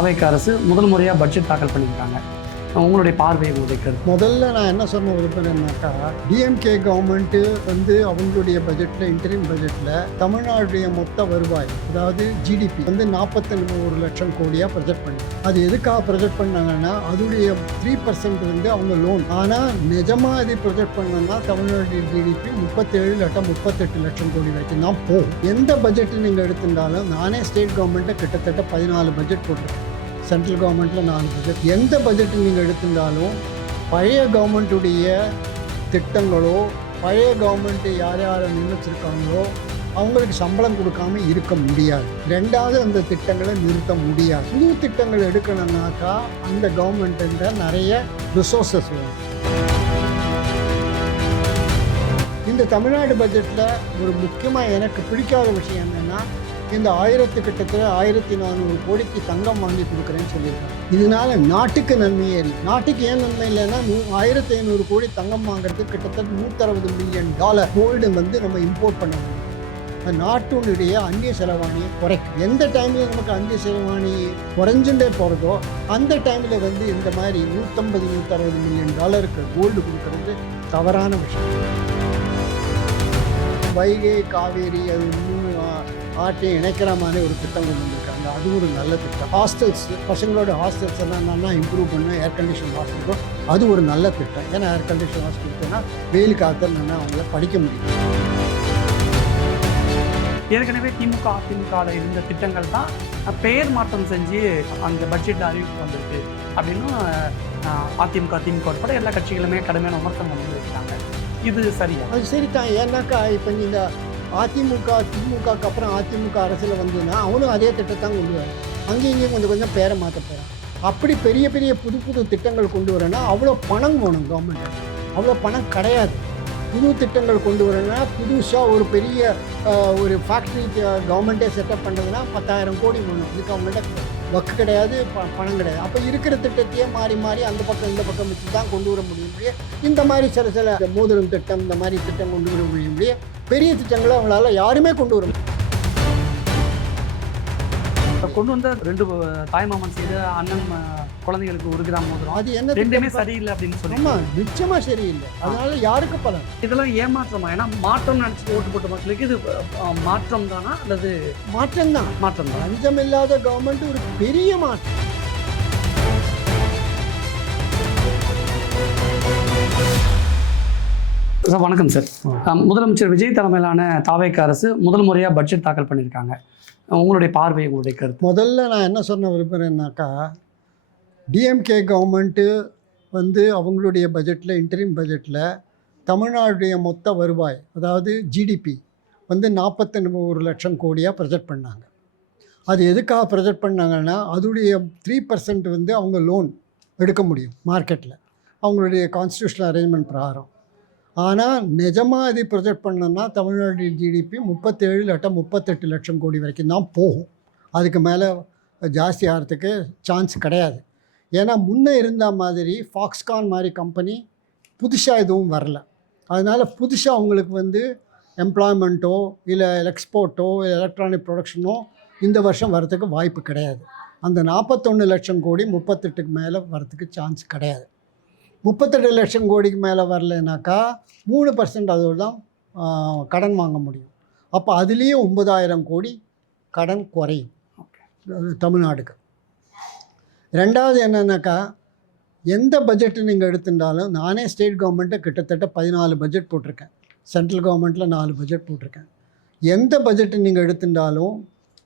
அவைக்கு அரசு முதல் முறையாக பட்ஜெட் தாக்கல் பண்ணியிருக்காங்க. உங்களுடைய பார்வையை உதைக்கிறது. முதல்ல நான் என்ன சொன்ன விரும்புகிறேன்னாக்கா, டிஎம்கே கவர்மெண்ட்டு அவங்களுடைய பட்ஜெட்டில் இன்டரிம் பட்ஜெட்டில் தமிழ்நாடுடைய மொத்த வருவாய், அதாவது ஜிடிபி 41 லட்சம் கோடியாக ப்ரொஜெக்ட் பண்ணி, அது எதுக்காக ப்ரொஜெக்ட் பண்ணாங்கன்னா அதுடைய 3% அவங்க லோன். ஆனால் நிஜமாக அது ப்ரொஜெக்ட் பண்ணோன்னா தமிழ்நாடு ஜிடிபி 38 லட்சம் கோடி வரைக்கும் தான் போகும். எந்த பட்ஜெட்டு நீங்கள் எடுத்திருந்தாலும், நானே ஸ்டேட் கவர்மெண்ட்டை கிட்டத்தட்ட 14 பட்ஜெட் போட்டிருக்கேன், சென்ட்ரல் கவர்மெண்ட்டில் 4 பட்ஜெட். எந்த பட்ஜெட்டு நீங்கள் எடுத்திருந்தாலும் பழைய கவர்மெண்ட்டுடைய திட்டங்களோ, பழைய கவர்மெண்ட்டு யார் யாரை நியமிச்சிருக்காங்களோ அவங்களுக்கு சம்பளம் கொடுக்காம இருக்க முடியாது. ரெண்டாவது, அந்த திட்டங்களை நிறுத்த முடியாது. புது திட்டங்கள் எடுக்கணும்னாக்கா அந்த கவர்மெண்ட்டு நிறைய ரிசோர்ஸஸ் வேணும். இந்த தமிழ்நாடு பட்ஜெட்டில் ஒரு முக்கியமாக எனக்கு பிடிக்காத விஷயம் என்னென்னா, இந்த கிட்டத்தட்ட 1400 கோடிக்கு தங்கம் வாங்கி கொடுக்குறேன்னு சொல்லியிருக்காங்க. இதனால நாட்டுக்கு நன்மையே இல்லை. நாட்டுக்கு ஏன் நன்மை இல்லைன்னா, 1500 கோடி தங்கம் வாங்குறதுக்கு கிட்டத்தட்ட $160 மில்லியன் கோல்டு நம்ம இம்போர்ட் பண்ண முடியும். நாட்டினுடைய அந்நிய செலவாணியை குறைக்கும். எந்த டைமில் நமக்கு அந்நிய செலவாணி குறைஞ்சுட்டே போகிறதோ அந்த டைமில் இந்த மாதிரி $150-160 மில்லியன் கோல்டு கொடுக்கறது தவறான விஷயம். வைகை காவேரி அது ஆட்டையும் இணைக்கிற மாதிரி ஒரு திட்டம் கொண்டு வந்திருக்காங்க. அது ஒரு நல்ல திட்டம். ஹாஸ்டல்ஸ், பசங்களோட ஹாஸ்டல்ஸ் எல்லாம் நல்லா இம்ப்ரூவ் பண்ண ஏர் கண்டிஷன் ஹாஸ்டல், அது ஒரு நல்ல திட்டம். ஏன்னா ஏர் கண்டிஷன் ஹாஸ்டல் போனால் வெயில் காலத்தில் நல்லா அவங்கள படிக்க முடியும். ஏற்கனவே திமுக அதிமுகவில் இருந்த திட்டங்கள் தான் பெயர் மாற்றம் செஞ்சு அந்த பட்ஜெட் அறிவிப்பு வந்திருக்கு அப்படின்னு அதிமுக திமுக உட்பட எல்லா கட்சிகளுமே கடுமையான விமர்சனம் பண்ணி வைக்கிறாங்க. இது சரியா? அது சரி தான். ஏன்னாக்கா இப்போ நீங்கள் திமுகக்கு அப்புறம் அதிமுக அரசில் வந்ததுன்னா அவனும் அதே திட்டத்தான் கொண்டு வரான். அங்கேயும் இங்கேயும் கொஞ்சம் பேரை மாற்ற போகிறான். அப்படி பெரிய பெரிய புது திட்டங்கள் கொண்டு வரேன்னா அவ்வளோ பணம் வேணும் கவர்மெண்ட். அவ்வளோ பணம் கிடையாது. புது திட்டங்கள் கொண்டு வரேன்னா புதுசாக ஒரு பெரிய ஒரு ஃபேக்ட்ரி கவர்மெண்ட்டே செட்டப் பண்ணுறதுன்னா 10,000 கோடி வேணும். இதுக்கு அவங்கள்ட்ட ஒர்க் கிடையாது, பணம் கிடையாது. அப்போ இருக்கிற திட்டத்தையே மாறி மாறி அந்த பக்கம் இந்த பக்கம் வச்சு தான் கொண்டு வர முடியும். இந்த மாதிரி சில மோதிரம் திட்டம், இந்த மாதிரி திட்டம் கொண்டு வர முடியும். பெரிய திட்டங்களை அவங்களால யாருமே கொண்டு வர முடியும். கொண்டு வந்த 2 தாய்மாமன் செய்த அண்ணன் குழந்தைகளுக்கு 1 கிராம் மோதிரம், அது என்ன ரெண்டுமே சரியில்லை அப்படின்னு சொல்லி. ஆமாம், நிச்சயமாக சரியில்லை. அதனால யாருக்கு பலன்? இதெல்லாம் ஏமாற்றமா? ஏன்னா மாற்றம் நினச்சிட்டு ஓட்டு போட்ட மக்களுக்கு இது மாற்றம் தானா அல்லது? மாற்றம் தான். லஞ்சம் இல்லாத கவர்மெண்ட் ஒரு பெரிய மாற்றம். சார் வணக்கம் சார். முதலமைச்சர் விஜய் தலைமையிலான தாவேக அரசு முதல் முறையாக பட்ஜெட் தாக்கல் பண்ணியிருக்காங்க. உங்களுடைய பார்வை, உங்களுடைய கருத்து. முதல்ல நான் என்ன சொன்ன விரும்புகிறேன்னாக்கா, டிஎம்கே கவர்மெண்ட்டு அவங்களுடைய பட்ஜெட்டில் இன்டரிம் பட்ஜெட்டில் தமிழ்நாடுடைய மொத்த வருவாய், அதாவது ஜிடிபி 41 லட்சம் கோடியாக ப்ரொஜெக்ட் பண்ணாங்க. அது எதுக்காக ப்ரொஜெக்ட் பண்ணாங்கன்னா அதுடைய 3% அவங்க லோன் எடுக்க முடியும் மார்க்கெட்டில், அவங்களுடைய கான்ஸ்டியூஷனல் அரேஞ்ச்மெண்ட் பிரகாரம். ஆனால் நிஜமாக இது ப்ரொஜெக்ட் பண்ணோன்னா தமிழ்நாடு ஜிடிபி 38 லட்சம் கோடி வரைக்கும் தான் போகும். அதுக்கு மேலே ஜாஸ்தி ஆகிறதுக்கு சான்ஸ் கிடையாது. ஏன்னா முன்னே இருந்த மாதிரி ஃபாக்ஸ்கான் மாதிரி கம்பெனி புதுசாக எதுவும் வரல. அதனால் புதுசாக அவங்களுக்கு எம்ப்ளாய்மெண்ட்டோ இல்லை எக்ஸ்போர்ட்டோ இல்லை எலக்ட்ரானிக் ப்ரொடக்ஷனோ இந்த வருஷம் வரத்துக்கு வாய்ப்பு கிடையாது. அந்த 41 லட்சம் கோடி 38க்கு மேலே வரத்துக்கு சான்ஸ் கிடையாது. 38 லட்சம் கோடிக்கு மேலே வரலைனாக்கா 3% அதோடு தான் கடன் வாங்க முடியும். அப்போ அதுலேயும் 9,000 கோடி கடன் குறையும் தமிழ்நாடுக்கு. ரெண்டாவது என்னன்னாக்கா, எந்த பட்ஜெட்டு நீங்கள் எடுத்துட்டாலும், நானே ஸ்டேட் கவர்மெண்ட்டை கிட்டத்தட்ட 14 பட்ஜெட் போட்டிருக்கேன், சென்ட்ரல் கவர்மெண்ட்டில் 4 பட்ஜெட் போட்டிருக்கேன். எந்த பட்ஜெட்டு நீங்கள் எடுத்துட்டாலும்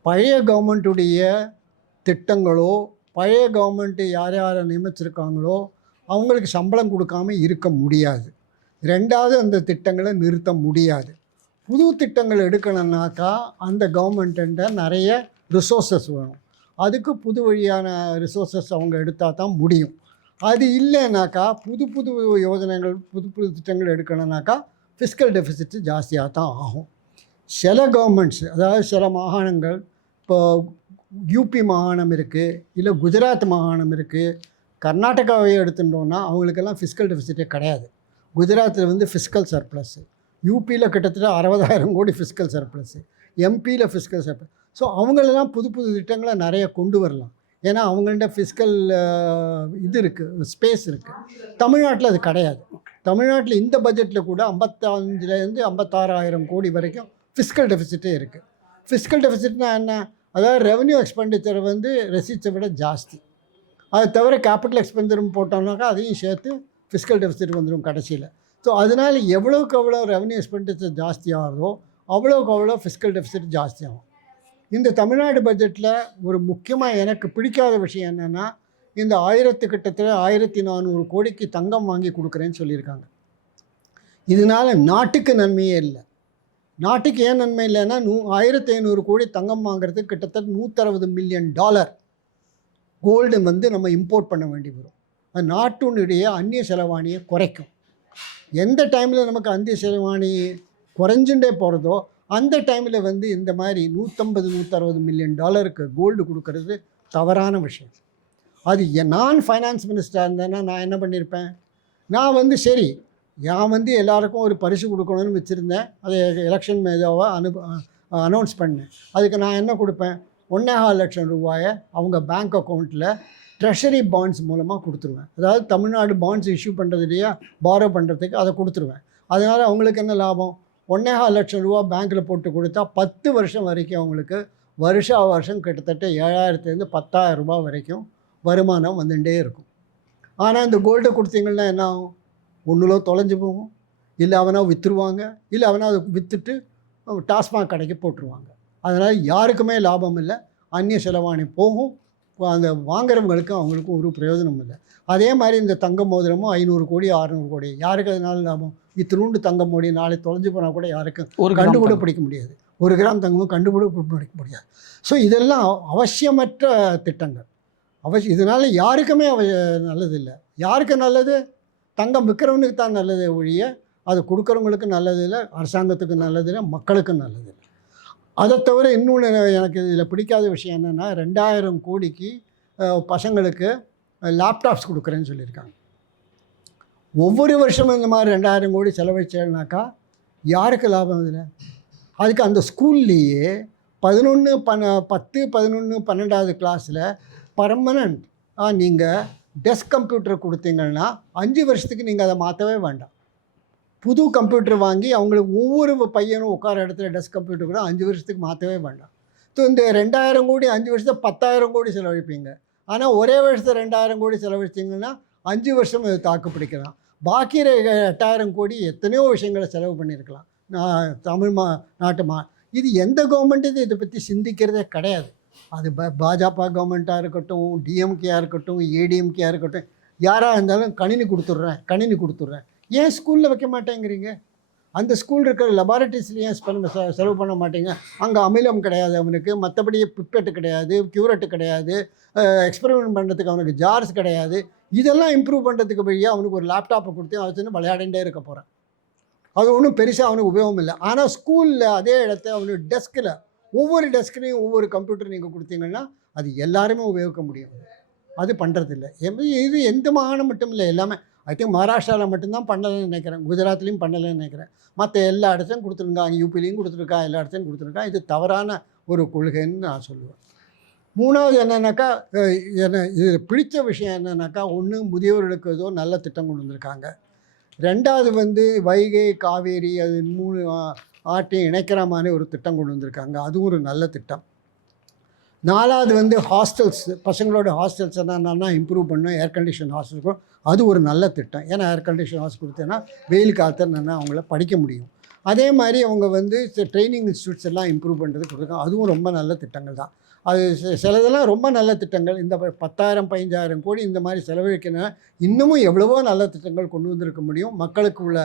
பழைய கவர்மெண்ட்டுடைய திட்டங்களோ, பழைய கவர்மெண்ட்டு யார் யாரை நியமிச்சிருக்காங்களோ அவங்களுக்கு சம்பளம் கொடுக்காம இருக்க முடியாது. ரெண்டாவது, அந்த திட்டங்களை நிறுத்த முடியாது. புது திட்டங்கள் எடுக்கணுன்னாக்கா அந்த கவர்மெண்ட்டு நிறைய ரிசோர்ஸஸ் வேணும். அதுக்கு புது வழியான ரிசோர்ஸஸ் அவங்க எடுத்தால் தான் முடியும். அது இல்லைனாக்கா புது யோஜனைகள், புது திட்டங்கள் எடுக்கணுன்னாக்கா ஃபிஸ்கல் டெஃபிசிட் ஜாஸ்தியாக தான் ஆகும். சில கவர்மெண்ட்ஸ், அதாவது சில மாகாணங்கள், இப்போ யூபி மாகாணம் இருக்குது, இல்லை குஜராத் மாகாணம் இருக்குது, கர்நாடகாவை எடுத்துட்டோன்னா அவங்களுக்கெல்லாம் ஃபிஸ்கல் டெஃபிசிட்டே கிடையாது. குஜராத்தில் ஃபிஸ்கல் சர்ப்ளஸ்ஸு, யூபியில் கிட்டத்தட்ட 60,000 கோடி ஃபிஸ்கல் சர்ப்ளஸ்ஸு, எம்பியில் ஃபிஸ்கல் சர்ப்ளஸ். ஸோ அவங்களெல்லாம் புது திட்டங்களை நிறைய கொண்டு வரலாம். ஏன்னா அவங்கள்ட்ட ஃபிஸ்கல் இது இருக்குது, ஸ்பேஸ் இருக்குது. தமிழ்நாட்டில் அது கிடையாது. தமிழ்நாட்டில் இந்த பட்ஜெட்டில் கூட 55,000 56,000 கோடி வரைக்கும் ஃபிஸ்கல் டெஃபிசிட்டே இருக்குது. ஃபிஸ்கல் டெஃபிசிட்னா என்ன? அதாவது ரெவன்யூ எக்ஸ்பெண்டிச்சர் வந்து ரெசிப்ட்ஸை விட ஜாஸ்தி. அது தவிர கேபிட்டல் எக்ஸ்பெண்டிச்சரும் போட்டோம்னாக்கா அதையும் சேர்த்து ஃபிஸ்கல் டெஃபிசிட் வந்துடும் கடைசியில். ஸோ அதனால் எவ்வளோக்கு எவ்வளோ ரெவன்யூ எக்ஸ்பெண்டிச்சர் ஜாஸ்தி ஆகுதோ அவ்வளோக்கு அவ்வளோ ஃபிஸ்கல் டெஃபிசிட் ஜாஸ்தியாகும். இந்த தமிழ்நாடு பட்ஜெட்டில் ஒரு முக்கியமாக எனக்கு பிடிக்காத விஷயம் என்னென்னா, இந்த கிட்டத்தட்ட 1400 கோடிக்கு தங்கம் வாங்கி கொடுக்குறேன்னு சொல்லியிருக்காங்க. இதனால் நாட்டுக்கு நன்மையே இல்லை. நாட்டுக்கு ஏன் நன்மை இல்லைன்னா, 1500 கோடி தங்கம் வாங்குறதுக்கு கிட்டத்தட்ட $160 மில்லியன் கோல்டு வந்து நம்ம இம்போர்ட் பண்ண வேண்டி வரும். அது நாட்டினுடைய அந்நிய செலவாணியை குறைக்கும். எந்த டைமில் நமக்கு அந்நிய செலவாணி குறைஞ்சுட்டே போகிறதோ அந்த டைமில் வந்து இந்த மாதிரி $150-160 மில்லியன் கோல்டு கொடுக்கறது தவறான விஷயம். அது நான் ஃபைனான்ஸ் மினிஸ்டராக இருந்தேன்னா நான் என்ன பண்ணியிருப்பேன்? நான் வந்து சரி, நான் வந்து எல்லாருக்கும் ஒரு பரிசு கொடுக்கணும்னு வச்சுருந்தேன். அதை எலெக்ஷன் மேஜாவாக அனௌன்ஸ் பண்ணேன். அதுக்கு நான் என்ன கொடுப்பேன்? 1.25 லட்சம் ரூபாயை அவங்க பேங்க் அக்கௌண்ட்டில் ட்ரெஷரி பாண்ட்ஸ் மூலமாக கொடுத்துருவேன். அதாவது தமிழ்நாடு பாண்ட்ஸ் இஷ்யூ பண்ணுறது இல்லையா, பாரோ பண்ணுறதுக்கு அதை கொடுத்துருவேன். அதனால் அவங்களுக்கு என்ன லாபம்? 1.25 லட்சம் ரூபா பேங்க்கில் போட்டு கொடுத்தா 10 வருஷம் வரைக்கும் அவங்களுக்கு வருஷம் கிட்டத்தட்ட 7,000 10,000 ரூபா வரைக்கும் வருமானம் வந்துட்டே இருக்கும். ஆனால் இந்த கோல்டை கொடுத்தீங்கன்னா என்ன ஆகும்? ஒன்றுலோ தொலைஞ்சு போகும், இல்லை அவனா விற்றுருவாங்க, இல்லை அவனா அதை விற்றுட்டு டாஸ்மாக் கடைக்கு போட்டுருவாங்க. அதனால் யாருக்குமே லாபம் இல்லை. அந்நிய செலவாணி போகும், அந்த வாங்குறவங்களுக்கு அவங்களுக்கும் ஒரு பிரயோஜனம் இல்லை. அதே மாதிரி இந்த தங்க மோதிரமும் 500 கோடி 600 கோடி யாருக்கு அதனால லாபம்? இத்தினூண்டு தங்க மோடி நாளை தொலைஞ்சு போனால் கூட யாருக்கும் கண்டு கூட பிடிக்க முடியாது. 1 கிராம் தங்கமும் கண்டுபிடி பிடிக்க முடியாது. ஸோ இதெல்லாம் அவசியமற்ற திட்டங்கள். இதனால் யாருக்குமே நல்லதில்லை. யாருக்கு நல்லது? தங்கம் விற்கிறவனுக்கு தான் நல்லதே ஒழிய அது கொடுக்குறவங்களுக்கு நல்லதில்லை, அரசாங்கத்துக்கு நல்லதில்லை, மக்களுக்கும் நல்லதில்லை. அதை தவிர இன்னொன்று எனக்கு இதில் பிடிக்காத விஷயம் என்னென்னா, 2000 கோடிக்கு பசங்களுக்கு லேப்டாப்ஸ் கொடுக்குறேன்னு சொல்லியிருக்காங்க. ஒவ்வொரு வருஷமும் இந்த மாதிரி 2000 கோடி செலவழிச்சேன்னாக்கா யாருக்கு லாபம் இதில்? அதுக்கு அந்த ஸ்கூல்லையே 10, 11, 12வது கிளாஸில் பர்மனண்ட் நீங்கள் டெஸ்க் கம்ப்யூட்டர் கொடுத்தீங்கன்னா 5 வருஷத்துக்கு நீங்கள் அதை மாற்றவே வேண்டாம். புது கம்ப்யூட்டர் வாங்கி அவங்களுக்கு ஒவ்வொரு பையனும் உட்கார இடத்துல டெஸ்க் கம்ப்யூட்டர் கூட 5 வருஷத்துக்கு மாற்றவே வேண்டாம். ஸோ இந்த 2000 கோடி 5 வருஷத்தை 10,000 கோடி செலவழிப்பீங்க. ஆனால் ஒரே வருஷத்தை 2000 கோடி செலவழிச்சிங்கன்னா 5 வருஷம் அது தாக்கு பிடிக்கலாம். பாக்கி 8,000 கோடி எத்தனையோ விஷயங்களை செலவு பண்ணியிருக்கலாம். தமிழ் நாட்டு இது எந்த கவர்மெண்ட்டு இதை பற்றி சிந்திக்கிறதே கிடையாது. அது பாஜக கவர்மெண்ட்டாக இருக்கட்டும், டிஎம்கேயாக இருக்கட்டும், ஏடிஎம்கேயாக இருக்கட்டும், யாராக இருந்தாலும் கணினி கொடுத்துட்றேன். ஏன் ஸ்கூலில் வைக்க மாட்டேங்கிறீங்க? அந்த ஸ்கூல் இருக்கிற லெபார்ட்டரிஸ்ல ஏன் செலவு பண்ண மாட்டேங்க? அங்கே அமிலம் கிடையாது அவனுக்கு, மற்றபடி பிப்பெட்டு கிடையாது, க்யூரட்டு கிடையாது, எக்ஸ்பெரிமெண்ட் பண்ணுறதுக்கு அவனுக்கு ஜார்ஸ் கிடையாது. இதெல்லாம் இம்ப்ரூவ் பண்ணுறதுக்கு வழியாக அவனுக்கு ஒரு லேப்டாப்பை கொடுத்து அவன் விளையாடிட்டே இருக்க போகிறான். அது ஒன்றும் பெருசாக அவனுக்கு உபயோகம் இல்லை. ஆனால் ஸ்கூலில் அதே இடத்த அவனுக்கு டெஸ்கில் ஒவ்வொரு டெஸ்க்லேயும் ஒவ்வொரு கம்ப்யூட்டர் நீங்கள் கொடுத்தீங்கன்னா அது எல்லாருமே உபயோகிக்க முடியும். அது பண்ணுறதில்லை. இது எந்த மாகாணம் மட்டும் இல்லை, எல்லாமே. ஐ திங்க் மகாராஷ்டிராவில் மட்டும்தான் பண்ணலைன்னு நினைக்கிறேன், குஜராத்லேயும் பண்ணலைன்னு நினைக்கிறேன். மற்ற எல்லா இடத்தையும் கொடுத்துருக்காங்க, யூபிலையும் கொடுத்துருக்கா, எல்லா இடத்தையும் கொடுத்துருக்கா. இது தவறான ஒரு கொள்கைன்னு நான் சொல்லுவேன். 3வது என்னன்னாக்கா, இது பிடிச்ச விஷயம் என்னன்னாக்கா, ஒன்று முதியவர்களுக்கு ஏதோ நல்ல திட்டம் கொண்டு வந்திருக்காங்க. 2வது வந்து வைகை காவேரி அது 3 ஆட்டையும் இணைக்கிற மாதிரி ஒரு திட்டம் கொண்டு வந்திருக்காங்க. அதுவும் ஒரு நல்ல திட்டம். 4வது வந்து ஹாஸ்டல்ஸ், பசங்களோட ஹாஸ்டல்ஸ் என்னென்னா இம்ப்ரூவ் பண்ணணும், ஏர் கண்டிஷன் ஹாஸ்டல். அது ஒரு நல்ல திட்டம். ஏன்னா ஏர் கண்டிஷன் ஹாஸ்டல் கொடுத்தேன்னா வெயில் காலத்தில் என்னென்னா அவங்கள படிக்க முடியும். அதே மாதிரி அவங்க வந்து ட்ரைனிங் இன்ஸ்டியூட்ஸ் எல்லாம் இம்ப்ரூவ் பண்ணுறது கொடுத்துருக்காங்க. அதுவும் ரொம்ப நல்ல திட்டங்கள் தான். அது சிலதெல்லாம் ரொம்ப நல்ல திட்டங்கள். இந்த 10,000 15,000 கோடி இந்த மாதிரி செலவழிக்கணும். இன்னமும் எவ்வளவோ நல்ல திட்டங்கள் கொண்டு வந்திருக்க முடியும். மக்களுக்கு உள்ள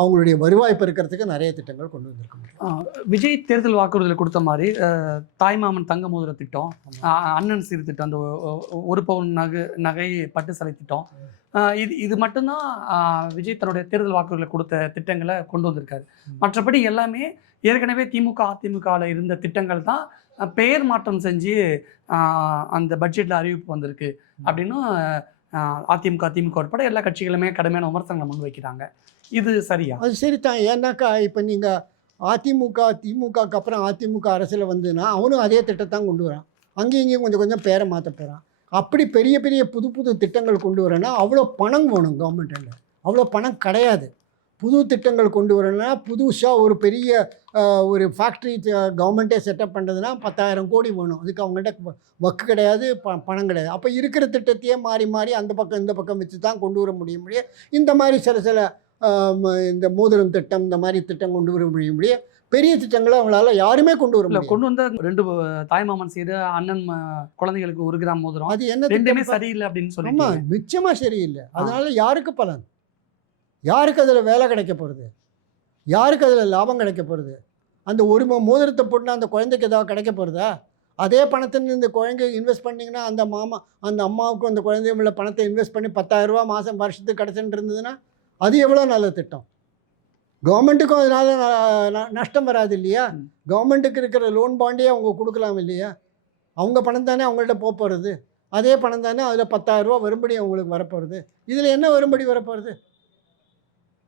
அவங்களுடைய வருவாய் பெருக்கிறதுக்கு நிறைய திட்டங்கள் கொண்டு வந்திருக்க முடியும். விஜய் தேர்தல் வாக்குறுதியில் கொடுத்த மாதிரி தாய்மாமன் தங்க மோதிர திட்டம், அண்ணன் சீர் திட்டம், அந்த 1 பவுன் நகை பட்டு சிலை திட்டம், இது மட்டும்தான் விஜய் தன்னுடைய தேர்தல் வாக்குறுதியில் கொடுத்த திட்டங்களை கொண்டு வந்திருக்காரு. மற்றபடி எல்லாமே ஏற்கனவே திமுக அதிமுகவில் இருந்த திட்டங்கள் தான் பெயர் மாற்றம் செஞ்சு அந்த பட்ஜெட்டில் அறிவிப்பு வந்திருக்கு அப்படின்னு அதிமுக திமுக உட்பட எல்லா கட்சிகளுமே கடுமையான விமர்சனங்களை முன்வைக்கிறாங்க. இது சரியா? அது சரிதான். ஏன்னாக்கா இப்போ நீங்கள் திமுகக்கு அப்புறம் அதிமுக அரசில் வந்துன்னா அவனும் அதே திட்டத்தான் கொண்டு வரான். அங்கேயும் இங்கேயும் கொஞ்சம் கொஞ்சம் பேரை மாற்ற போகிறான். அப்படி பெரிய பெரிய புது புது திட்டங்கள் கொண்டு வரேன்னா அவ்வளோ பணம் வேணும் கவர்மெண்ட்டில். அவ்வளோ பணம் கிடையாது. புது திட்டங்கள் கொண்டு வரணும்னா புதுசாக ஒரு பெரிய ஒரு ஃபேக்ட்ரி கவர்மெண்ட்டே செட்டப் பண்ணுறதுனா 10,000 கோடி வேணும். அதுக்கு அவங்கள்ட்ட வக்கு கிடையாது, பணம் கிடையாது. அப்போ இருக்கிற திட்டத்தையே மாறி மாறி அந்த பக்கம் இந்த பக்கம் வச்சு தான் கொண்டு வர முடியும். இந்த மாதிரி சில இந்த மோதிரம் திட்டம், இந்த மாதிரி திட்டம் கொண்டு வர முடியும். பெரிய திட்டங்களை அவங்களால யாருமே கொண்டு வர முடியும். கொண்டு வந்த 2 தாய்மாமன் செய்த அண்ணன் குழந்தைகளுக்கு 1 கிராம் மோதிரம், அது என்ன ரெண்டுமே சரியில்லை அப்படின்னு சொல்லி. ஆமாம், நிச்சயமாக சரியில்லை. அதனால யாருக்கு பலன்? யாருக்கு அதில் வேலை கிடைக்க போகிறது? யாருக்கு அதில் லாபம் கிடைக்க போகிறது? அந்த ஒரு மோதிரத்தை போட்டுனா அந்த குழந்தைக்கு ஏதாவது கிடைக்க போகிறதா? அதே பணத்தை இந்த குழந்தை இன்வெஸ்ட் பண்ணிங்கன்னா அந்த அம்மாவுக்கும் அந்த குழந்தையும் உள்ள பணத்தை இன்வெஸ்ட் பண்ணி 10,000 ரூபா மாதம் வருஷத்துக்கு கிடச்சிட்டு இருந்ததுன்னா அது எவ்வளோ நல்ல திட்டம். கவர்மெண்ட்டுக்கும் அதனால் நஷ்டம் வராது இல்லையா? கவர்மெண்ட்டுக்கு இருக்கிற லோன் பாண்டே அவங்க கொடுக்கலாம் இல்லையா? அவங்க பணம் தானே அவங்கள்ட்ட போகிறது. அதே பணம் தானே அதில் 10,000 ரூபா வரும்படி அவங்களுக்கு வரப்போகிறது. இதில் என்ன வரும்படி வரப்போகிறது?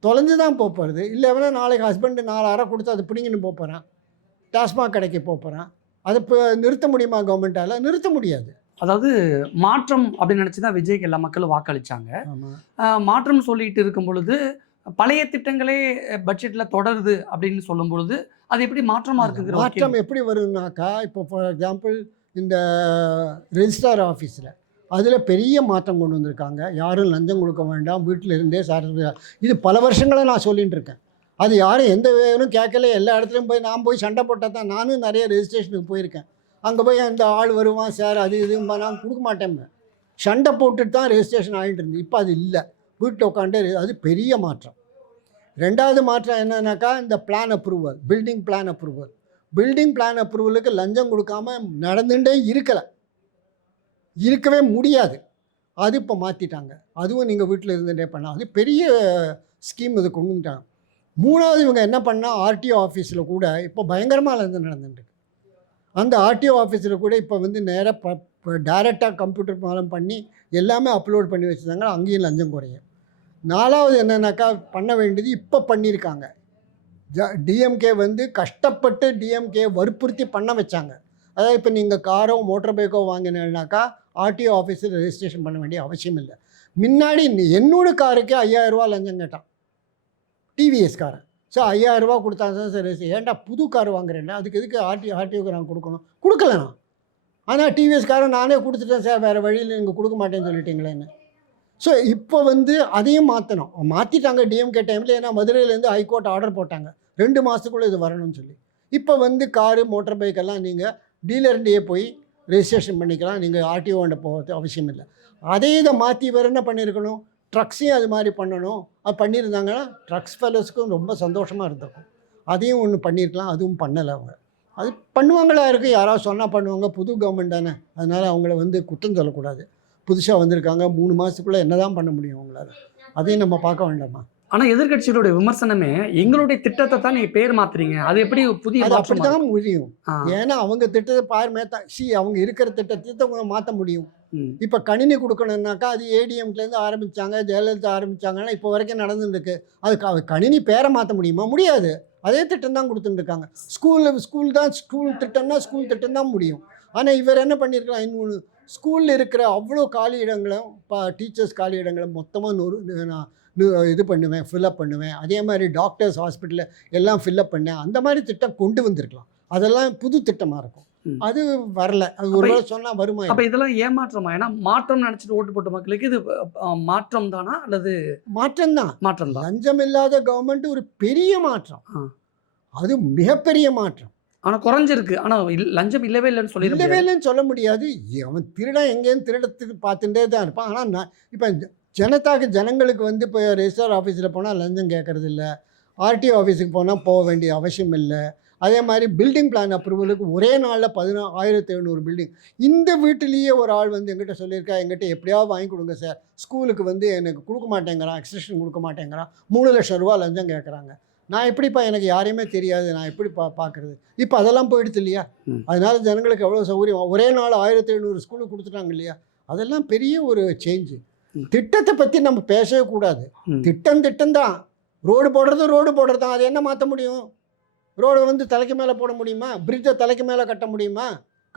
தொலைஞ்சு தான் போகிறது. இல்லை வேணா நாளைக்கு ஹஸ்பண்டு 4 அறை கொடுத்து அதை பிடிங்கின்னு போகிறான், டாஸ்மாக் கடைக்கு போகிறான். அதை இப்போ நிறுத்த முடியுமா கவர்மெண்ட்டால்? நிறுத்த முடியாது. அதாவது மாற்றம் அப்படின்னு நினச்சி தான் விஜய்க்கு எல்லா மக்களும் வாக்களித்தாங்க. ஆமாம், மாற்றம் சொல்லிட்டு இருக்கும் பொழுது பழைய திட்டங்களே பட்ஜெட்டில் தொடருது அப்படின்னு சொல்லும் பொழுது அது எப்படி மாற்றமாக இருக்குங்கிற மாற்றம் எப்படி வரும்னாக்கா, இப்போ ஃபார் எக்ஸாம்பிள் இந்த ரெஜிஸ்ட்ரார் ஆஃபீஸில் அதில் பெரிய மாற்றம் கொண்டு வந்திருக்காங்க. யாரும் லஞ்சம் கொடுக்க வேண்டாம், வீட்டில் இருந்தே இது பல வருஷங்களை நான் சொல்லிகிட்டு இருக்கேன். அது யாரும் எந்த வேணும் கேட்கல. எல்லா இடத்துலையும் நான் போய் சண்டை போட்டால் தான். நானும் நிறைய ரெஜிஸ்ட்ரேஷனுக்கு போயிருக்கேன். அங்கே போய் அந்த ஆள் வருவான் சார் அது இதுமா நான் கொடுக்க மாட்டேன். சண்டை போட்டுட்டு தான் ரெஜிஸ்ட்ரேஷன் ஆகிட்டு இருந்து. இப்போ அது இல்லை, வீட்டில் உட்காந்து. அது பெரிய மாற்றம். ரெண்டாவது மாற்றம் என்னன்னாக்கா, இந்த பிளான் அப்ரூவல், பில்டிங் பிளான் அப்ரூவலுக்கு லஞ்சம் கொடுக்காம நடந்துகிட்டே இருக்கவே முடியாது. அது இப்போ மாற்றிட்டாங்க. அதுவும் நீங்கள் வீட்டில் இருந்துகிட்டே பண்ணலாம். அது பெரிய ஸ்கீம் இது கொண்டு வந்துட்டாங்க. மூணாவது இவங்க என்ன பண்ணால், ஆர்டிஓ ஆஃபீஸில் கூட இப்போ பயங்கரமாக லஞ்சம் நடந்துட்டுருக்கு. அந்த ஆர்டிஓ ஆஃபீஸில் கூட இப்போ நேராக டைரெக்டாக கம்ப்யூட்டர் மூலம் பண்ணி எல்லாமே அப்லோட் பண்ணி வச்சுருந்தாங்க. அங்கேயும் லஞ்சம் குறையும். நாலாவது என்னன்னாக்கா, பண்ண வேண்டியது இப்போ பண்ணியிருக்காங்க. டிஎம்கே கஷ்டப்பட்டு டிஎம்கே வற்புறுத்தி பண்ண வச்சாங்க. அதாவது இப்போ நீங்கள் காரோ மோட்டர் பைக்கோ வாங்கினேன்னாக்கா ஆர்டிஓ ஆஃபீஸில் ரெஜிஸ்ட்ரேஷன் பண்ண வேண்டிய அவசியம் இல்லை. முன்னாடி என்னோட காருக்கே 5,000 ரூபா லஞ்சம் கேட்டான் டிவிஎஸ் காரன். ஸோ 5,000 ரூபா கொடுத்தாங்க சார். ஏன்டா புது கார் வாங்குறேன்னா அதுக்கு எதுக்கு ஆர்டிஓக்கு நான் கொடுக்கல நான். ஆனால் டிவிஎஸ் காரன் நானே கொடுத்துட்டேன் சார், வேறு வழியில் நீங்கள் கொடுக்க மாட்டேன்னு சொல்லிட்டீங்களேன்னு. ஸோ இப்போ அதையும் மாற்றிட்டாங்க டிஎம்கே டைமில். ஏன்னா மதுரையிலேருந்து ஹைகோர்ட் ஆர்டர் போட்டாங்க 2 மாதத்துக்குள்ளே இது வரணும்னு சொல்லி. இப்போ காரு மோட்டர் பைக்கெல்லாம் நீங்கள் டீலர்லேயே போய் ரெஜிஸ்ட்ரேஷன் பண்ணிக்கலாம். நீங்கள் ஆர்டிஓண்ட போகிறது அவசியம் இல்லை. அதே இதை மாற்றி வேறு என்ன பண்ணியிருக்கணும், ட்ரக்ஸையும் அது மாதிரி பண்ணணும். அது பண்ணியிருந்தாங்கன்னா ட்ரக்ஸ் ஃபெலோஸ்க்கும் ரொம்ப சந்தோஷமாக இருந்திருக்கும். அதையும் ஒன்று பண்ணியிருக்கலாம். அதுவும் பண்ணலை. அவங்க அது பண்ணுவாங்களா இருக்குது, யாராவது சொன்னால் பண்ணுவாங்க. புது கவர்மெண்ட் தானே, அதனால் அவங்கள குற்றம் சொல்லக்கூடாது. புதுசாக வந்திருக்காங்க, 3 மாதத்துக்குள்ளே என்ன தான் பண்ண முடியும் அவங்களால? அதையும் நம்ம பார்க்க வேண்டாமா? ஆனால் எதிர்கட்சிகளுடைய விமர்சனமே எங்களுடைய திட்டத்தை தான் நீங்கள் பேர் மாற்றுறீங்க, அது எப்படி புதிய அப்படி தான் முடியும். ஏன்னா அவங்க திட்டத்தை அவங்க இருக்கிற திட்டத்தை அவங்க மாற்ற முடியும். இப்போ கணினி கொடுக்கணுன்னாக்கா அது ஏடிஎம்லேருந்து ஆரம்பித்தாங்க, ஜெயலலிதா ஆரம்பித்தாங்கன்னா இப்போ வரைக்கும் நடந்துருக்கு. அதுக்கு கணினி பேரை மாற்ற முடியுமா? முடியாது. அதே திட்டம் தான் கொடுத்துட்டுருக்காங்க. ஸ்கூல் திட்டம் தான் முடியும். ஆனால் இவர் என்ன பண்ணியிருக்கலாம், இன்னொன்று ஸ்கூலில் இருக்கிற அவ்வளோ காலி இடங்களும் டீச்சர்ஸ் காலி இடங்களும் மொத்தமாக நான் இது பண்ணுவேன், ஃபில்அப் பண்ணுவேன். அதே மாதிரி டாக்டர்ஸ் ஹாஸ்பிட்டலில் எல்லாம் ஃபில்அப் பண்ணேன். அந்த மாதிரி திட்டம் கொண்டு வந்திருக்கலாம். அதெல்லாம் புது திட்டமாக இருக்கும். அது வரல. அது ஒரு வேளை சொன்னால் வருமா? அப்போ இதெல்லாம் ஏமாற்றமா? ஏன்னா மாற்றம் நினச்சிட்டு ஓட்டு போட்ட மக்களுக்கு இது மாற்றம் தானா அல்லது? மாற்றம் தான். லஞ்சம் இல்லாத கவர்மெண்ட் ஒரு பெரிய மாற்றம். அது மிகப்பெரிய மாற்றம். ஆனால் குறைஞ்சிருக்கு. ஆனால் லஞ்சம் இல்லவே இல்லைன்னு சொல்ல முடியாது. அவன் திருடன் எங்கேன்னு திருடத்துக்கு பார்த்துட்டே தான் இருப்பான். ஆனால் இப்போ ஜனங்களுக்கு இப்போ ரெஜிஸ்ட்ரார் ஆஃபீஸில் போனால் லஞ்சம் கேட்கறது இல்லை, ஆர்டிஓ ஆஃபீஸுக்கு போனால் போக வேண்டிய அவசியம் இல்லை. அதே மாதிரி பில்டிங் பிளான் அப்ரூவலுக்கு ஒரே நாளில் 1,700 பில்டிங். இந்த வீட்டிலேயே ஒரு ஆள் எங்கிட்ட சொல்லியிருக்கா, எங்கிட்ட எப்படியாவது வாங்கி கொடுங்க சார், ஸ்கூலுக்கு எனக்கு கொடுக்க மாட்டேங்கிறான், எக்ஸ்டென்ஷன் கொடுக்க மாட்டேங்கிறான், 3 லட்சம் ரூபா லஞ்சம் கேட்குறாங்க. நான் எப்படிப்பா, எனக்கு யாரையுமே தெரியாது, நான் எப்படி பார்க்குறது? இப்போ அதெல்லாம் போயிடுது இல்லையா? அதனால ஜனங்களுக்கு எவ்வளோ சௌகரியம். ஒரே நாள் 1,700 ஸ்கூலுக்கு கொடுத்துட்டாங்க இல்லையா? அதெல்லாம் பெரிய ஒரு சேஞ்சு. திட்டத்தை பற்றி நம்ம பேசவே கூடாது. திட்டம் தான். ரோடு போடுறது தான். அது என்ன மாற்ற முடியும்? ரோடு தலைக்கு மேலே போட முடியுமா? பிரிட்ஜை தலைக்கு மேலே கட்ட முடியுமா?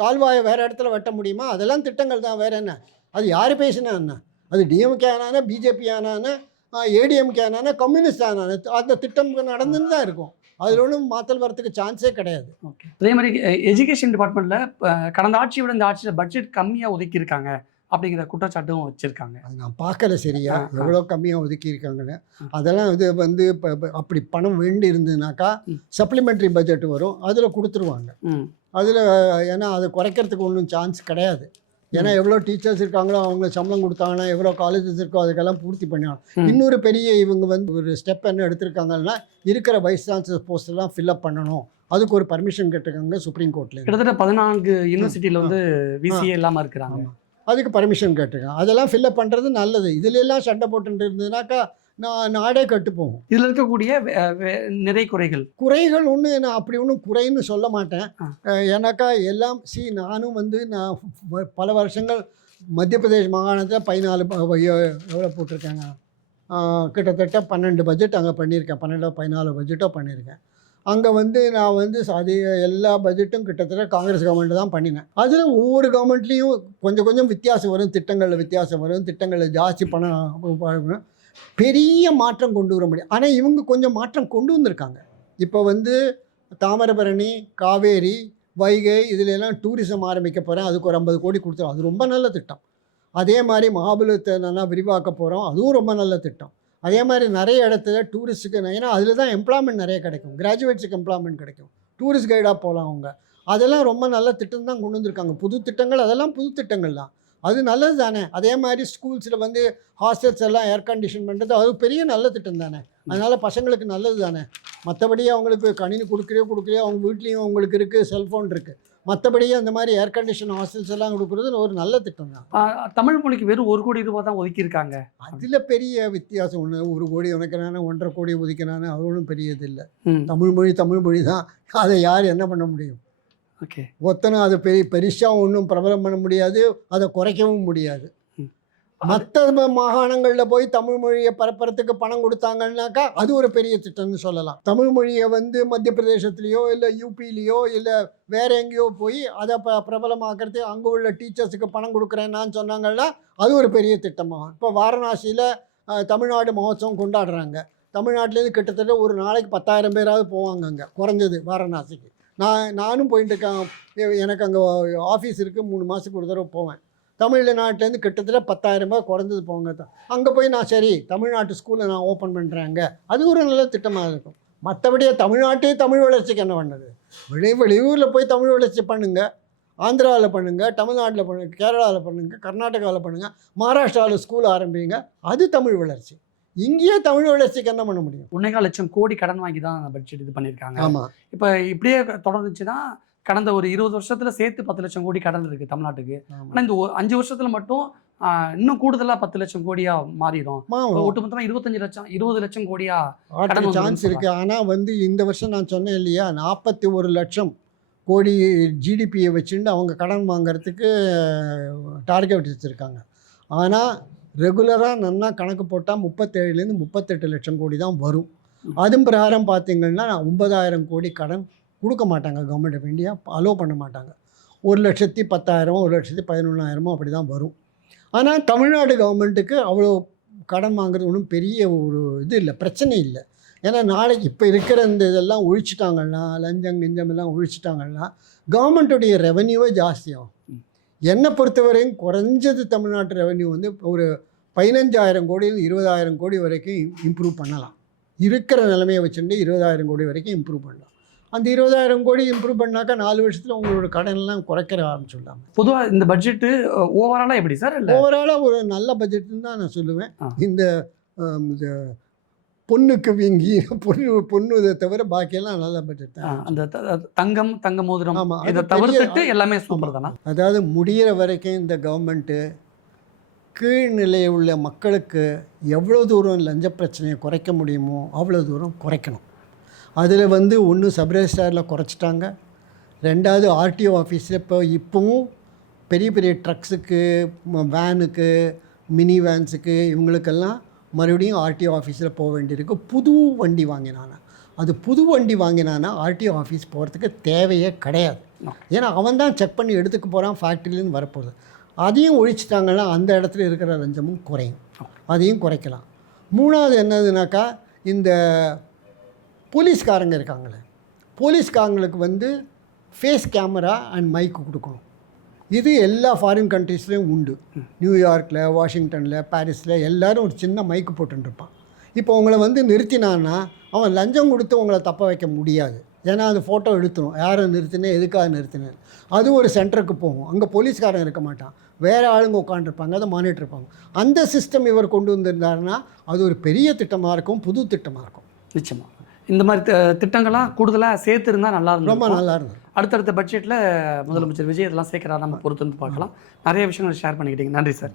கால்வாயை வேறு இடத்துல வெட்ட முடியுமா? அதெல்லாம் திட்டங்கள் தான், வேறு என்ன? அது யார் பேசினா என்ன? அது டிஎம்கே ஆனானா, பிஜேபி ஆனானா, ஏடிஎம்கே ஆனானா, கம்யூனிஸ்ட் ஆனானா, அந்த திட்டம் நடந்துன்னு தான் இருக்கும். அதில் ஒன்றும் மாற்றல் வரத்துக்கு சான்ஸே கிடையாது. ஓகே. அதே மாதிரி எஜுகேஷன் டிபார்ட்மெண்ட்டில் கடந்த ஆட்சியை விட இந்த ஆட்சியில் பட்ஜெட் கம்மியாக ஒதுக்கியிருக்காங்க அப்படிங்கிற குற்றச்சாட்டும் வச்சுருக்காங்க. அது நான் பார்க்கல சரியா, எவ்வளோ கம்மியாக ஒதுக்கியிருக்காங்கன்னு. அதெல்லாம் இது வந்து இப்போ அப்படி பணம் வேண்டி இருந்ததுனாக்கா சப்ளிமெண்ட்ரி பட்ஜெட் வரும், அதில் கொடுத்துருவாங்க. அதில் ஏன்னா அதை குறைக்கிறதுக்கு ஒன்றும் சான்ஸ் கிடையாது. ஏன்னா எவ்வளோ டீச்சர்ஸ் இருக்காங்களோ அவங்க சம்பளம் கொடுத்தாங்கன்னா, எவ்வளோ காலேஜஸ் இருக்கோ அதுக்கெல்லாம் பூர்த்தி பண்ணிடலாம். இன்னொரு பெரிய இவங்க வந்து ஒரு ஸ்டெப் என்ன எடுத்திருக்காங்கன்னா, இருக்கிற வைஸ் சான்சலர் போஸ்டெல்லாம் ஃபில்அப் பண்ணணும். அதுக்கு ஒரு பர்மிஷன் கேட்டிருக்காங்க சுப்ரீம் கோர்ட்டில். கிட்டத்தட்ட 14 யூனிவர்சிட்டியில் வந்து விசிஏ இல்லாமல் இருக்கிறாங்க. அதுக்கு பர்மிஷன் கேட்டிருக்காங்க. அதெல்லாம் ஃபில்அப் பண்ணுறது நல்லது. இதிலெல்லாம் சண்டை போட்டு இருந்ததுனாக்கா நாடே கட்டு போகும். இதில் இருக்கக்கூடிய நிறை குறைகள் ஒன்று நான் அப்படி ஒன்றும் குறைன்னு சொல்ல மாட்டேன். ஏன்னாக்கா எல்லாம் நானும் வந்து நான் பல வருஷங்கள் மத்திய பிரதேஷ் மாகாணத்தில் 14 எவ்வளோ போட்டிருக்கேங்க, கிட்டத்தட்ட 12 பட்ஜெட் அங்கே பண்ணியிருக்கேன். 14 பட்ஜெட்டோ பண்ணியிருக்கேன். அங்கே வந்து நான் வந்து அது எல்லா பட்ஜெட்டும் கிட்டத்தட்ட காங்கிரஸ் கவர்மெண்ட் தான் பண்ணினேன். அதில் ஒவ்வொரு கவர்மெண்ட்லேயும் கொஞ்சம் கொஞ்சம் வித்தியாசம் வரும், திட்டங்களில் வித்தியாசம் வரும், திட்டங்களில் ஜாஸ்தி பணம், பெரிய மாற்றம் கொண்டு வர முடியும். ஆனால் இவங்க கொஞ்சம் மாற்றம் கொண்டு வந்திருக்காங்க. இப்போ வந்து தாமிரபரணி, காவேரி, வைகை இதிலெல்லாம் டூரிசம் ஆரம்பிக்க போகிறேன், அதுக்கு ஒரு 50 கோடி கொடுத்துரும். அது ரொம்ப நல்ல திட்டம். அதே மாதிரி மகாபலிபுரத்தை நல்லா விரிவாக்க போகிறோம், அதுவும் ரொம்ப நல்ல திட்டம். அதே மாதிரி நிறைய இடத்துல டூரிஸ்ட்டுக்கு, ஏன்னா அதில் தான் எம்ப்ளாய்மெண்ட் நிறைய கிடைக்கும், கிராஜுவேட்ஸுக்கு எம்ப்ளாய்மெண்ட் கிடைக்கும், டூரிஸ்ட் கைடாக போகலாம் அவங்க. அதெல்லாம் ரொம்ப நல்ல திட்டம் தான் கொண்டு வந்திருக்காங்க. புது திட்டங்கள், அதெல்லாம் புது திட்டங்கள் தான், அது நல்லது தானே. அதே மாதிரி ஸ்கூல்ஸில் வந்து ஹாஸ்டல்ஸ் எல்லாம் ஏர் கண்டிஷன் பண்ணுறது, அது பெரிய நல்ல திட்டம் தானே. அதனால் பசங்களுக்கு நல்லது தானே. மற்றபடி அவங்களுக்கு கணினி கொடுக்கலையோ அவங்க வீட்லேயும் அவங்களுக்கு இருக்குது, செல்ஃபோன் இருக்குது. மற்றபடியே அந்த மாதிரி ஏர் கண்டிஷன் ஹாஸ்டல்ஸ் எல்லாம் கொடுக்குறது ஒரு நல்ல திட்டம் தான். தமிழ் மொழிக்கு வெறும் 1 கோடி ரூபாய் தான் ஒதுக்கியிருக்காங்க. அதில் பெரிய வித்தியாசம் ஒன்று. 1 கோடி உனக்கிறானே, 1.5 கோடி ஒதுக்கினானே, அது ஒன்றும் பெரியது இல்லை. தமிழ் மொழி தான், அதை யார் என்ன பண்ண முடியும்? ஓகே. ஒத்தனை அதை பெருசாக ஒன்றும் பிரபலம் பண்ண முடியாது, அதை குறைக்கவும் முடியாது. மற்ற மாகாணங்களில் போய் தமிழ் மொழியை பரப்புறதுக்கு பணம் கொடுத்தாங்கன்னாக்கா அது ஒரு பெரிய திட்டம்னு சொல்லலாம். தமிழ் மொழியை வந்து மத்திய பிரதேசத்துலேயோ இல்லை யூபிலேயோ இல்லை வேறு எங்கேயோ போய் அதை பிரபலமாக்குறது, அங்கே உள்ள டீச்சர்ஸுக்கு பணம் கொடுக்குறேன்னான்னு சொன்னாங்கன்னா அது ஒரு பெரிய திட்டமாகும். இப்போ வாரணாசியில் தமிழ்நாடு மகோத்சவம் கொண்டாடுறாங்க. தமிழ்நாட்டிலேருந்து கிட்டத்தட்ட ஒரு நாளைக்கு 10,000 பேராவது போவாங்க அங்கே, குறைஞ்சது வாரணாசிக்கு. நானும் போயிட்டு இருக்கேன். எனக்கு அங்கே ஆஃபீஸ் இருக்குது, 3 மாதத்துக்கு ஒரு தடவை போவேன். தமிழ்நாட்டிலேருந்து கிட்டத்தட்ட 10,000 ரூபாய் குறைஞ்சது போங்க தான். அங்கே போய் நான் சரி தமிழ்நாட்டு ஸ்கூலில் நான் ஓப்பன் பண்ணுறேங்க, அது ஒரு நல்ல திட்டமாக இருக்கும். மற்றபடியே தமிழ்நாட்டே தமிழ் வளர்ச்சிக்கு என்ன பண்ணது? வெளியூரில் போய் தமிழ் வளர்ச்சி பண்ணுங்கள், ஆந்திராவில் பண்ணுங்கள், தமிழ்நாட்டில் பண்ணுங்கள், கேரளாவில் பண்ணுங்கள், கர்நாடகாவில் பண்ணுங்கள், மகாராஷ்டிராவில் ஸ்கூல் ஆரம்பிங்க, அது தமிழ் வளர்ச்சி. இங்கேயே தமிழ் வளர்ச்சிக்கு என்ன பண்ண முடியும்? 1.25 லட்சம் கோடி கடன் வாங்கி தான் பட்ஜெட் இது பண்ணியிருக்காங்க. ஆமாம். இப்போ இப்படியே தொடர்ந்துச்சுன்னா கடந்த ஒரு 20 வருஷத்தில் சேர்த்து 10 லட்சம் கோடி கடன் இருக்குது தமிழ்நாட்டுக்கு. ஆனால் இந்த 5 வருஷத்தில் மட்டும் இன்னும் கூடுதலாக 10 லட்சம் கோடியாக மாறிடும். ஒட்டுமொத்தமாக 20 லட்சம் கோடியாக சான்ஸ் இருக்குது. ஆனால் வந்து இந்த வருஷம் நான் சொன்னேன் இல்லையா, 41 லட்சம் கோடி ஜிடிபியை வச்சுட்டு அவங்க கடன் வாங்கிறதுக்கு டார்கெட் வச்சுருக்காங்க. ஆனால் ரெகுலராக நல்லா கணக்கு போட்டால் 37லேருந்து 38 லட்சம் கோடி தான் வரும். அதுவும் பிரகாரம் பார்த்திங்கன்னா 9,000 கோடி கடன் கொடுக்க மாட்டாங்க கவர்மெண்ட் ஆஃப் இந்தியா, அலோவ் பண்ண மாட்டாங்க. 1,10,000 1,11,000 அப்படி தான் வரும். ஆனால் தமிழ்நாடு கவர்மெண்ட்டுக்கு அவ்வளோ கடன் வாங்குறது ஒன்றும் பெரிய ஒரு இது இல்லை, பிரச்சனை இல்லை. ஏன்னா நாளைக்கு இப்போ இருக்கிற இந்த இதெல்லாம் ஒழிச்சிட்டாங்கன்னா, லஞ்சம் எல்லாம் ஒழிச்சிட்டாங்கன்னா கவர்மெண்ட்டுடைய ரெவன்யூவே ஜாஸ்தியாகும். என்னை பொறுத்தவரையும் குறைஞ்சது தமிழ்நாட்டு ரெவன்யூ வந்து ஒரு 15,000 கோடியில் 20,000 கோடி வரைக்கும் இம்ப்ரூவ் பண்ணலாம். இருக்கிற நிலைமையை வச்சுட்டு 20,000 கோடி வரைக்கும் இம்ப்ரூவ் பண்ணலாம். அந்த 20,000 கோடி இம்ப்ரூவ் பண்ணாக்கா 4 வருஷத்தில் உங்களோட கடன்லாம் குறைக்கிற ஆரம்பிச்சுடலாம். பொதுவாக இந்த பட்ஜெட்டு ஓவராலாக எப்படி சார்? இல்லை, ஓவராலாக ஒரு நல்ல பட்ஜெட்டுன்னு தான் நான் சொல்லுவேன். இந்த பொண்ணுக்கு வீங்கி பொண்ணு இதை தவிர பாக்கியெல்லாம் நல்ல பட்ஜெட் தான். அந்த தங்க மோதிரம், ஆமாம், இதை தவிர்த்துட்டு எல்லாமே சூப்பர் தானே. அதாவது முடிகிற வரைக்கும் இந்த கவர்மெண்ட்டு கீழ்நிலையில் உள்ள மக்களுக்கு எவ்வளோ தூரம் லஞ்ச பிரச்சனையை குறைக்க முடியுமோ அவ்வளோ தூரம் குறைக்கணும். அதில் வந்து ஒன்று சப்ரெஜிஸ்ட்ராரில் குறைச்சிட்டாங்க, 2வது ஆர்டிஓ ஆஃபீஸில் இப்போவும் பெரிய பெரிய ட்ரக்ஸுக்கு, வேனுக்கு, மினி வேன்ஸுக்கு இவங்களுக்கெல்லாம் மறுபடியும் ஆர்டிஓ ஆஃபீஸில் போக வேண்டியிருக்கு. புது வண்டி வாங்கினாங்க. அது புது வண்டி வாங்கினான்னா ஆர்டிஓ ஆஃபீஸ் போகிறதுக்கு தேவையே கிடையாது. ஏன்னா அவன் தான் செக் பண்ணி எடுத்துக்க போகிறான், ஃபேக்ட்ரிலேருந்து வரப்போகுது. அதையும் ஒழிச்சிட்டாங்கன்னா அந்த இடத்துல இருக்கிற லஞ்சமும் குறையும், அதையும் குறைக்கலாம். மூணாவது என்னதுனாக்கா, இந்த போலீஸ்காரங்க இருக்காங்களே, போலீஸ்காரங்களுக்கு வந்து ஃபேஸ் கேமரா அண்ட் மைக்கு கொடுக்கணும். இது எல்லா ஃபாரின் கண்ட்ரீஸ்லேயும் உண்டு. நியூயார்க்கில், வாஷிங்டனில், பாரிஸில் எல்லோரும் ஒரு சின்ன மைக்கு போட்டுருப்பான். இப்போ உங்களை வந்து நிறுத்தினான்னா அவன் லஞ்சம் கொடுத்து உங்களை தப்ப வைக்க முடியாது. ஏன்னா அது ஃபோட்டோ எடுத்துரும், யாரை நிறுத்தினேன், எதுக்காக நிறுத்தினேன். அது ஒரு சென்டருக்கு போகும், அங்கே போலீஸ்காரன் இருக்க மாட்டான், வேறு ஆளுங்க உட்காந்துருப்பாங்க, அதை மானிட்டர் இருப்பாங்க. அந்த சிஸ்டம் இவர் கொண்டு வந்திருந்தாருன்னா அது ஒரு பெரிய திட்டமாக இருக்கும், புது திட்டமாக இருக்கும். நிச்சயமாக இந்த மாதிரி திட்டங்கள்லாம் கூடுதலாக சேர்த்துருந்தால் நல்லா இருக்கும், ரொம்ப நல்லா இருந்தது. அடுத்தடுத்த பட்ஜெட்டில் முதலமைச்சர் விஜய் இதெல்லாம் சேர்க்குறாரு, நம்ம பொறுத்து வந்து பார்க்கலாம். நிறைய விஷயங்களை ஷேர் பண்ணிக்கிட்டீங்க. நன்றி சார்.